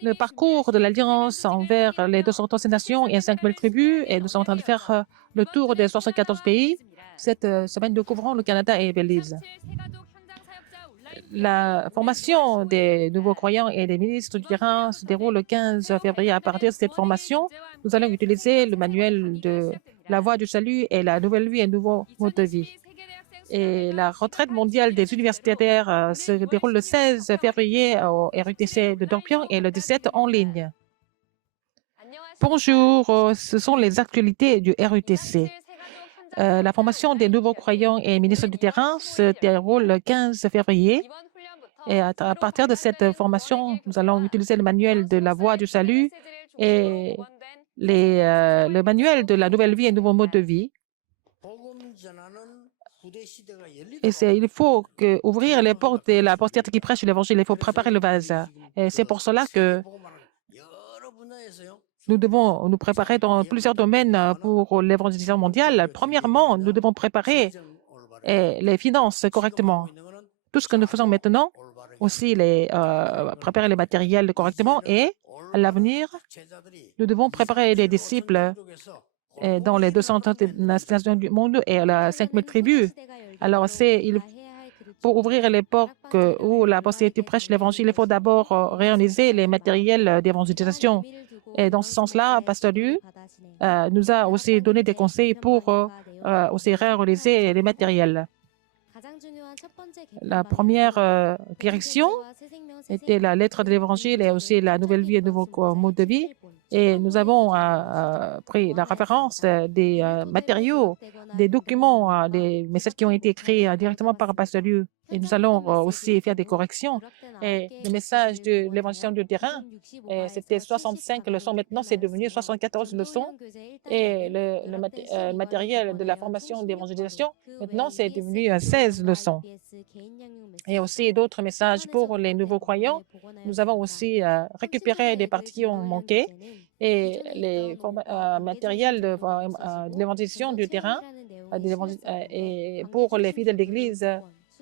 Le parcours de l'Alliance envers les 230 nations et 5000 tribus, et nous sommes en train de faire le tour des 74 pays. Cette semaine, nous couvrons le Canada et Belize. La formation des nouveaux croyants et des ministres du terrain se déroule le 15 février. À partir de cette formation, nous allons utiliser le manuel de la voie du salut et la nouvelle vie et nouveau mode de vie. Et la retraite mondiale des universitaires se déroule le 16 février au RUTC de Dorpion et le 17 en ligne. Bonjour, ce sont les actualités du RUTC. La formation des nouveaux croyants et ministres du terrain se déroule le 15 février. Et à partir de cette formation, nous allons utiliser le manuel de la voie du salut et le manuel de la nouvelle vie et nouveau mode de vie. Et il faut ouvrir les portes de la postérité qui prêche l'évangile. Il faut préparer le vase. Et c'est pour cela que nous devons nous préparer dans plusieurs domaines pour l'évangélisation mondiale. Premièrement, nous devons préparer les finances correctement. Tout ce que nous faisons maintenant, aussi préparer les matériels correctement, et à l'avenir, nous devons préparer les disciples dans les 200 nations du monde et la 5000 tribus. Alors, pour ouvrir les portes où la postérité prêche l'évangile, il faut d'abord réaliser les matériels d'évangélisation. Et dans ce sens-là, Pasteur Liu nous a aussi donné des conseils pour aussi réaliser les matériels. La première direction était la lettre de l'Évangile et aussi la nouvelle vie et nouveau mode de vie. Et nous avons pris la référence des matériaux, des documents, des messages qui ont été écrits directement par Pasteur Liu. Et nous allons aussi faire des corrections. Et le message de l'évangélisation du terrain, c'était 65 leçons. Maintenant, c'est devenu 74 leçons. Et le matériel de la formation d'évangélisation, maintenant, c'est devenu 16 leçons. Et aussi d'autres messages pour les nouveaux croyants. Nous avons aussi récupéré des parties qui ont manqué et les matériels de l'évangélisation du terrain. Et pour les fidèles d'Église,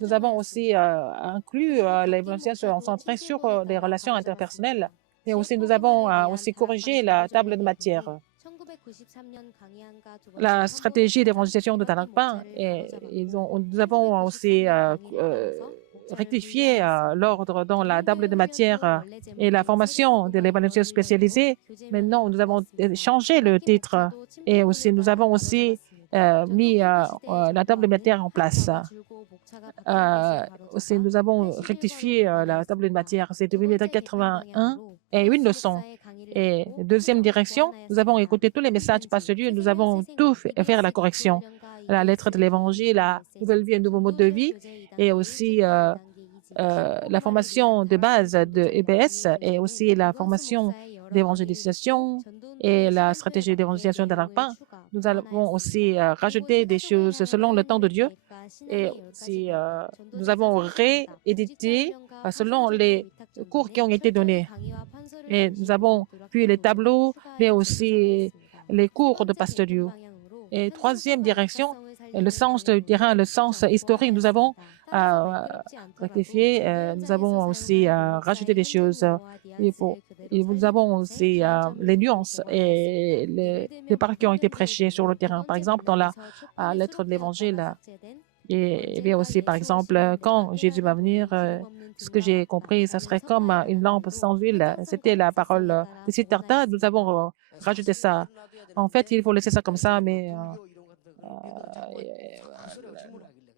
nous avons aussi inclus l'évangélisation centrée sur les relations interpersonnelles. Et aussi, nous avons aussi corrigé la table de matière. La stratégie d'évangélisation de Tanakpa, nous avons aussi rectifié l'ordre dans la table de matière et la formation de l'évaluation spécialisée. Maintenant, nous avons changé le titre et aussi nous avons aussi mis la table de matière en place. Aussi, nous avons rectifié la table de matière. C'est devenu 81 et une leçon. Et deuxième direction, nous avons écouté tous les messages passionnés, nous avons tout fait la correction. La lettre de l'Évangile, la nouvelle vie, un nouveau mode de vie, et aussi la formation de base de EBS, et aussi la formation d'évangélisation et la stratégie d'évangélisation d'Alakpa. Nous avons aussi rajouté des choses selon le temps de Dieu. Et aussi, nous avons réédité selon les cours qui ont été donnés. Et nous avons vu les tableaux, mais aussi les cours de Pasteur Liu. Et troisième direction, le sens du terrain, le sens historique, nous avons rectifié, nous avons aussi rajouté des choses. Et nous avons aussi les nuances et les paroles qui ont été prêchées sur le terrain. Par exemple, dans la lettre de l'Évangile, et bien aussi, par exemple, quand Jésus va venir, ce que j'ai compris, ça serait comme une lampe sans huile. C'était la parole de Siddhartha. Nous avons rajouté ça. En fait, il faut laisser ça comme ça, mais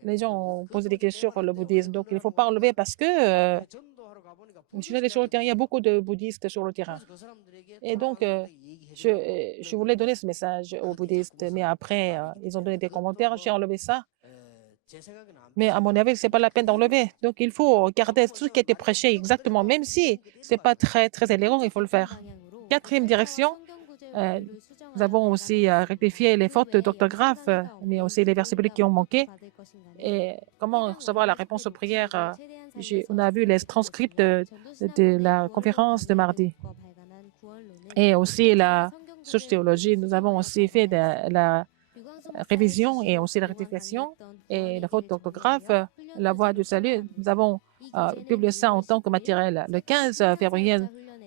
les gens ont posé des questions sur le bouddhisme. Donc, il ne faut pas enlever parce que je suis allée sur le terrain, il y a beaucoup de bouddhistes sur le terrain. Et donc, je voulais donner ce message aux bouddhistes, mais après, ils ont donné des commentaires, j'ai enlevé ça. Mais à mon avis, ce n'est pas la peine d'enlever. Donc, il faut garder tout ce qui a été prêché exactement, même si ce n'est pas très, très élégant, il faut le faire. Quatrième direction, nous avons aussi rectifié les fautes d'orthographe, mais aussi les versets bibliques qui ont manqué. Et comment recevoir la réponse aux prières? On a vu les transcripts de la conférence de mardi. Et aussi la sociologie, nous avons aussi fait révision et aussi la rectification et la faute d'orthographe, la voie du salut. Nous avons publié ça en tant que matériel. Le 15 février,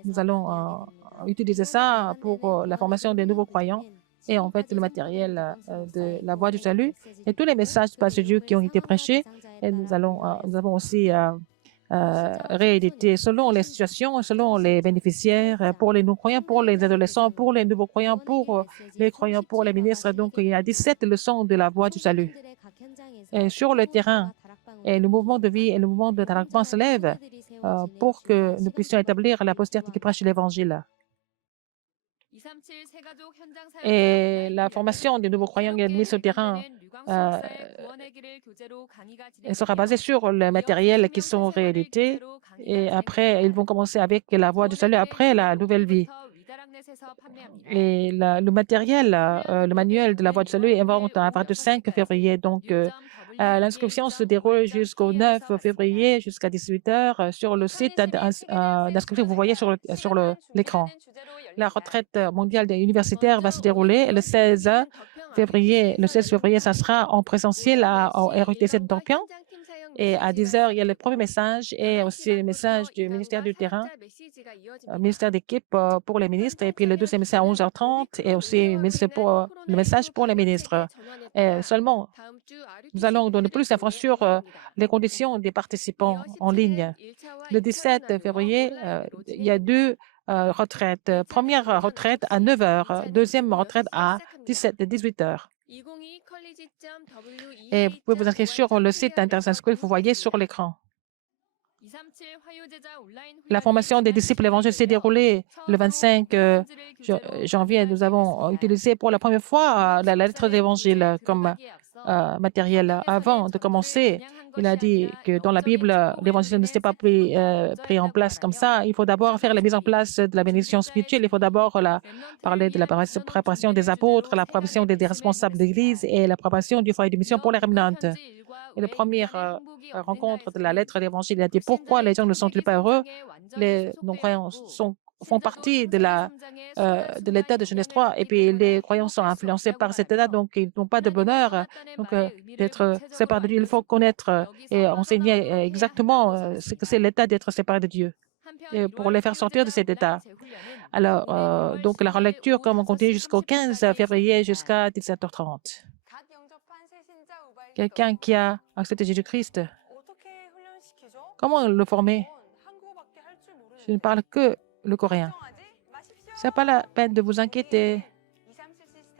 nous allons utiliser ça pour la formation des nouveaux croyants et en fait le matériel de la voie du salut et tous les messages de passe de Dieu qui ont été prêchés. Et nous avons aussi réédité selon les situations, selon les bénéficiaires, pour les non-croyants, pour les adolescents, pour les nouveaux croyants, pour les croyants, pour les ministres. Donc, il y a 17 leçons de la voie du salut. Et sur le terrain, et le mouvement de vie et le mouvement de Tarakpan se lèvent pour que nous puissions établir la postérité qui prêche l'Évangile. Et la formation des nouveaux croyants et mise au terrain elle sera basée sur le matériel qui sont réédités. Et après, ils vont commencer avec la voie du salut après la nouvelle vie. Et le matériel, le manuel de la voie du salut est à partir du 5 février. Donc, l'inscription se déroule jusqu'au 9 février, jusqu'à 18 h sur le site d'inscription que vous voyez sur l'écran. La retraite mondiale des universitaires va se dérouler le 16 février. Le 16 février, ça sera en présentiel au RUTC de Dorpian. Et à 10 h, il y a le premier message et aussi le message du ministère du terrain, ministère d'équipe pour les ministres. Et puis le deuxième message à 11 h 30 et aussi le message pour les ministres. Et seulement, nous allons donner plus d'informations sur les conditions des participants en ligne. Le 17 février, il y a deux retraites. Première retraite à 9 h, deuxième retraite à 18 h. Et vous pouvez vous inscrire sur le site d'Internet School, vous voyez sur l'écran. La formation des disciples évangéliques s'est déroulée le 25 janvier. Nous avons utilisé pour la première fois la lettre d'évangile comme matériel. Avant de commencer, il a dit que dans la Bible, l'évangile ne s'était pas pris en place comme ça. Il faut d'abord faire la mise en place de la bénédiction spirituelle. Il faut d'abord parler de la préparation des apôtres, la préparation des responsables d'église et la préparation du foyer de mission pour les rémanentes. Et la première rencontre de la lettre d'évangile, il a dit pourquoi les gens ne sont-ils pas heureux? Les non-croyants font partie de l'état de Genèse 3 et puis les croyants sont influencés par cet état, donc ils n'ont pas de bonheur. Donc, d'être séparés de Dieu, il faut connaître et enseigner exactement ce que c'est l'état d'être séparé de Dieu et pour les faire sortir de cet état. Alors, donc la relecture, comme on continue jusqu'au 15 février jusqu'à 17 h 30. Quelqu'un qui a accepté Jésus-Christ, comment le former? Je ne parle que le coréen. Ce n'est pas la peine de vous inquiéter.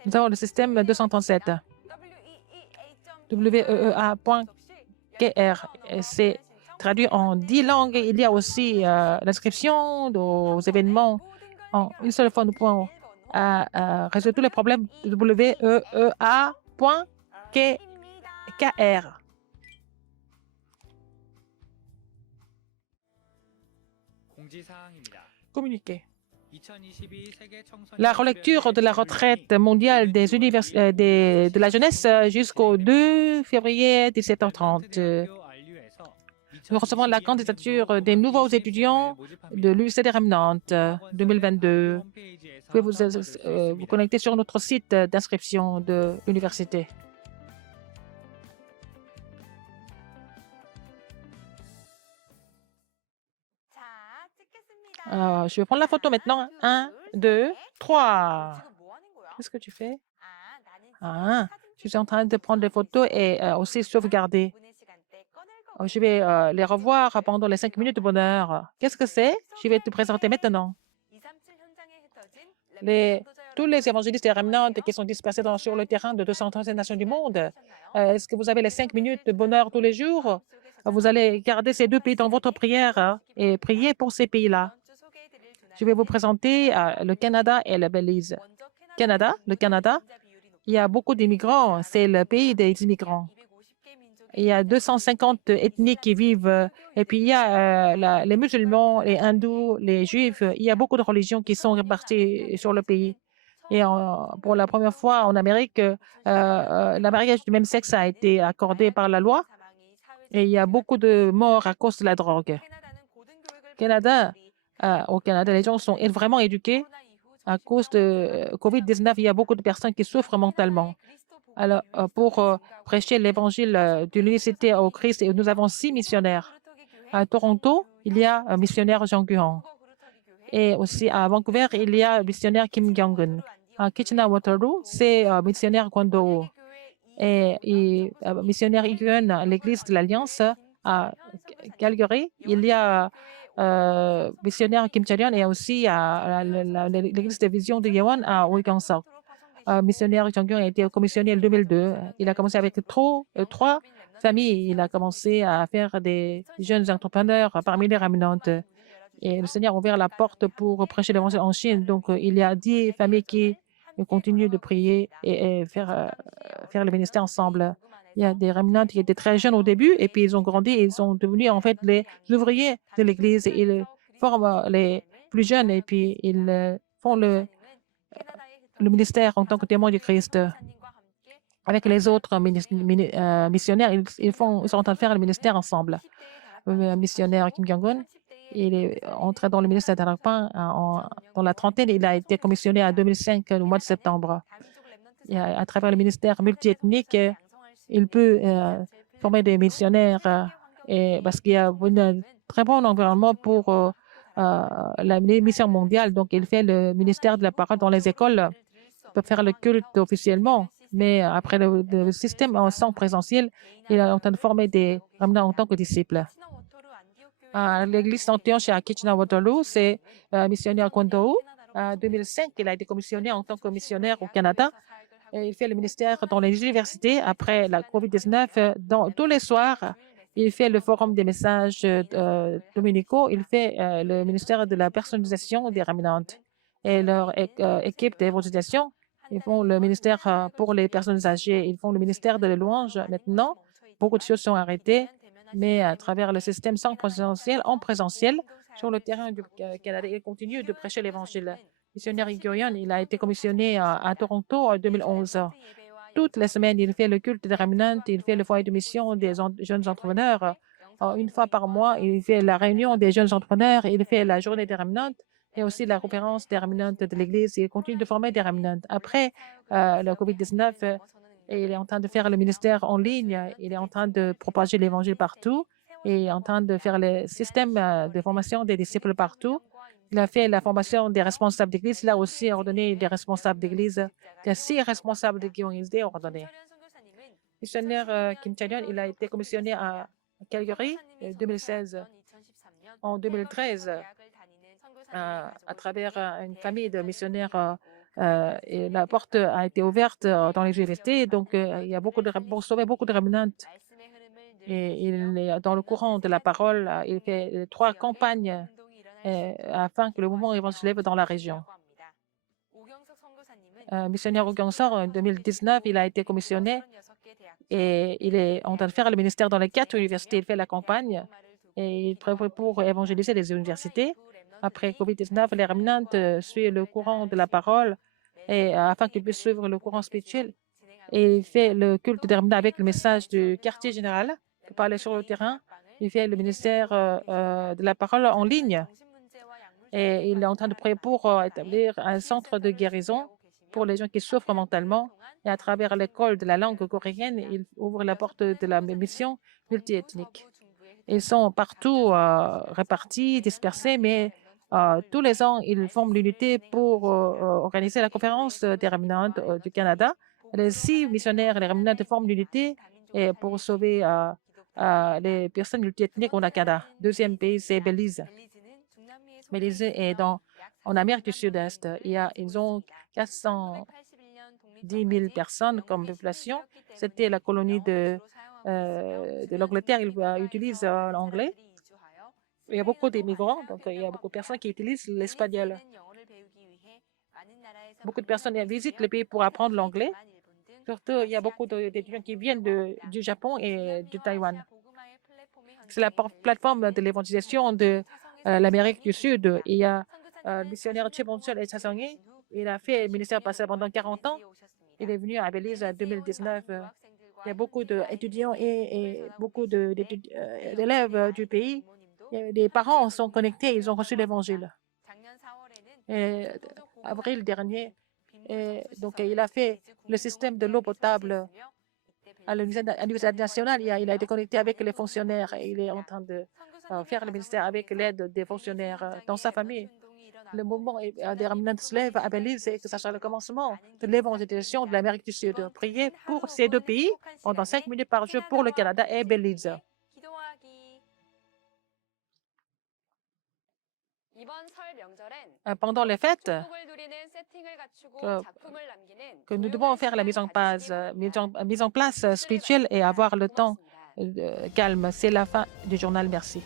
Nous avons le système 237. weea.kr. C'est traduit en 10 langues. Il y a aussi l'inscription aux événements. En une seule fois, nous pouvons résoudre tous les problèmes. weea.kr. Communiquer. La relecture de la retraite mondiale de la jeunesse jusqu'au 2 février 17 h 30. Nous recevons la candidature des nouveaux étudiants de l'Université des Remnantes 2022. Vous pouvez vous connecter sur notre site d'inscription de l'université. Je vais prendre la photo maintenant. 1, 2, 3. Qu'est-ce que tu fais? Je suis en train de prendre des photos et aussi sauvegarder. Je vais les revoir pendant les 5 minutes de bonheur. Qu'est-ce que c'est? Je vais te présenter maintenant. Tous les évangélistes et remnantes qui sont dispersés sur le terrain de 237 nations du monde, est-ce que vous avez les 5 minutes de bonheur tous les jours? Vous allez garder ces deux pays dans votre prière et prier pour ces pays-là. Je vais vous présenter le Canada et la Belize. Le Canada, il y a beaucoup d'immigrants. C'est le pays des immigrants. Il y a 250 ethnies qui vivent. Et puis, il y a les musulmans, les hindous, les juifs. Il y a beaucoup de religions qui sont réparties sur le pays. Et pour la première fois en Amérique, le mariage du même sexe a été accordé par la loi. Et il y a beaucoup de morts à cause de la drogue. Au Canada, les gens sont vraiment éduqués. À cause de COVID-19, il y a beaucoup de personnes qui souffrent mentalement. Alors, pour prêcher l'évangile de l'unicité au Christ, et nous avons 6 missionnaires. À Toronto, il y a un missionnaire Jean Guhan. Et aussi à Vancouver, il y a un missionnaire Kim Kyung-gun. À Kitchener-Waterloo, c'est missionnaire Kwon Do. Et missionnaire Iguyen à l'église de l'Alliance à Calgary, il y a missionnaire Kim Chalion et aussi à l'église de Vision de Yewon à Uigangsuk. Missionnaire Jong-gyun a été commissionné en 2002. Il a commencé avec trois familles. Il a commencé à faire des jeunes entrepreneurs parmi les ramenantes. Et le Seigneur a ouvert la porte pour prêcher l'évangile en Chine. Donc, il y a 10 familles qui continuent de prier et faire le ministère ensemble. Il y a des ramenantes qui étaient très jeunes au début et puis ils ont grandi et ils sont devenus en fait les ouvriers de l'Église. Ils forment les plus jeunes et puis ils font le ministère en tant que témoin du Christ. Avec les autres missionnaires, ils sont en train de faire le ministère ensemble. Le missionnaire Kim Jong-un, il est entré dans le ministère d'Arapin dans la trentaine. Il a été commissionné en 2005, au mois de septembre. Et à travers le ministère multiethnique, il peut former des missionnaires parce qu'il y a un très bon environnement pour la mission mondiale. Donc, il fait le ministère de la parole dans les écoles. Il peut faire le culte officiellement, mais après le système sans présentiel, il est en train de former des ramenants en tant que disciples. À l'église Saint-Théonche à Kitchener-Waterloo, c'est missionnaire Kwon Do. En 2005, il a été commissionné en tant que missionnaire au Canada. Et il fait le ministère dans les universités après la COVID-19. Tous les soirs, il fait le forum des messages dominicaux. Il fait le ministère de la personnalisation des ramenantes. Et leur équipe d'évangélisation, ils font le ministère pour les personnes âgées. Ils font le ministère de la louange. Maintenant, beaucoup de choses sont arrêtées, mais à travers le système sans présentiel, en présentiel, sur le terrain du Canada, ils continuent de prêcher l'Évangile. Missionnaire Igorian, il a été commissionné à Toronto en 2011. Toutes les semaines, il fait le culte des ramenantes, il fait le foyer de mission des jeunes entrepreneurs. Une fois par mois, il fait la réunion des jeunes entrepreneurs, il fait la journée des ramenantes et aussi la conférence des ramenantes de l'Église. Il continue de former des ramenantes. Après le COVID-19, il est en train de faire le ministère en ligne, il est en train de propager l'Évangile partout et en train de faire les systèmes de formation des disciples partout. Il a fait la formation des responsables d'église. Il a aussi ordonné des responsables d'église. Il y a 6 responsables qui ont été ordonnés. Missionnaire Kim Chalion, il a été commissionné à Calgary en 2016. En 2013, à travers une famille de missionnaires, et la porte a été ouverte dans les universités. Donc, il y a pour sauver beaucoup de ramenantes. Et il est dans le courant de la parole. Il fait 3 campagnes afin que le mouvement évangélique dans la région. Missionnaire au Gansor, en 2019, il a été commissionné et il est en train de faire le ministère dans les 4 universités. Il fait la campagne et il prévoit pour évangéliser les universités. Après COVID-19, les ramenantes suivent le courant de la parole et afin qu'ils puissent suivre le courant spirituel. Et il fait le culte des ramenantes avec le message du quartier général pour parler sur le terrain. Il fait le ministère de la parole en ligne. Et il est en train de prier pour établir un centre de guérison pour les gens qui souffrent mentalement. Et à travers l'école de la langue coréenne, il ouvre la porte de la mission multiethnique. Ils sont partout répartis, dispersés, mais tous les ans, ils forment l'unité pour organiser la conférence des ramenantes du Canada. Les 6 missionnaires, les ramenantes forment l'unité pour sauver les personnes multiethniques au Canada. Deuxième pays, c'est Belize. Belize est en Amérique du Sud-Est. Ils ont 410 000 personnes comme population. C'était la colonie de l'Angleterre. Ils utilisent l'anglais. Il y a beaucoup d'immigrants, donc il y a beaucoup de personnes qui utilisent l'espagnol. Beaucoup de personnes visitent le pays pour apprendre l'anglais. Surtout, il y a beaucoup d'étudiants qui viennent du Japon et du Taïwan. C'est la plateforme de l'évangélisation de l'Amérique du Sud. Il y a le missionnaire Chebonsol et Chasangé. Il a fait le ministère passé pendant 40 ans. Il est venu à Belize en 2019. Il y a beaucoup d'étudiants et beaucoup d'élèves du pays. Les parents sont connectés, ils ont reçu l'Évangile. Avril dernier, Et donc, il a fait le système de l'eau potable à l'Université nationale. Il a été connecté avec les fonctionnaires et il est en train de faire le ministère avec l'aide des fonctionnaires dans sa famille. Le mouvement des Remnant Slaves à Belize, c'est que ça sera le commencement de l'évangélisation de l'Amérique du Sud. Priez pour ces deux pays pendant 5 minutes par jour pour le Canada et Belize. Pendant les fêtes, que, que nous devons faire la mise en place spirituelle et avoir le temps calme. C'est la fin du journal. Merci.